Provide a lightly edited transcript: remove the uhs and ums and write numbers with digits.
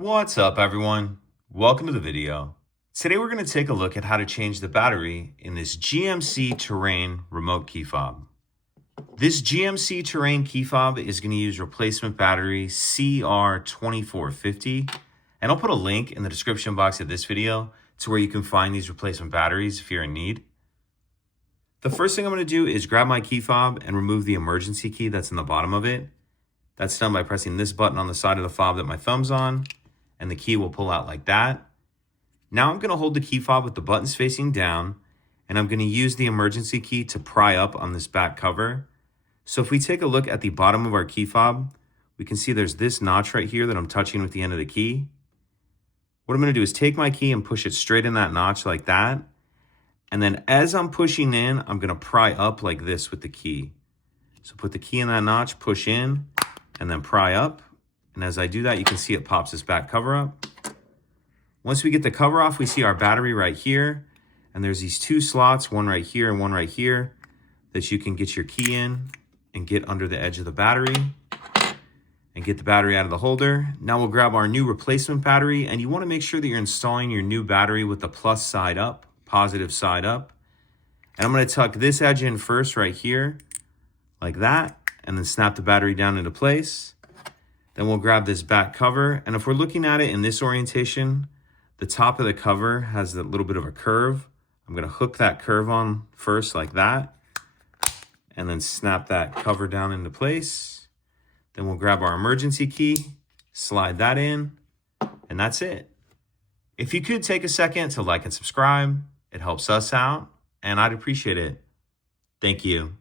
What's up, everyone? Welcome to the video. Today we're going to take a look at how to change the battery in this GMC Terrain remote key fob. This GMC Terrain key fob is going to use replacement battery CR2450, and I'll put a link in the description box of this video to where you can find these replacement batteries if you're in need. The first thing I'm going to do is grab my key fob and remove the emergency key that's in the bottom of it. That's done by pressing this button on the side of the fob that my thumb's on, and the key will pull out like that. Now I'm going to hold the key fob with the buttons facing down, and I'm going to use the emergency key to pry up on this back cover. So if we take a look at the bottom of our key fob, we can see there's this notch right here that I'm touching with the end of the key. What I'm going to do is take my key and push it straight in that notch like that. And then as I'm pushing in, I'm going to pry up like this with the key. So put the key in that notch, push in, and then pry up. And as I do that, you can see it pops this back cover up. Once we get the cover off, we see our battery right here. And there's these two slots, one right here and one right here, that you can get your key in and get under the edge of the battery and get the battery out of the holder. Now we'll grab our new replacement battery, and you want to make sure that you're installing your new battery with the plus side up, positive side up. And I'm going to tuck this edge in first right here, like that, and then snap the battery down into place. Then we'll grab this back cover, and if we're looking at it in this orientation, the top of the cover has a little bit of a curve. I'm going to hook that curve on first like that, and then snap that cover down into place. Then we'll grab our emergency key, slide that in, and that's it. If you could take a second to like and subscribe, it helps us out, and I'd appreciate it. Thank you.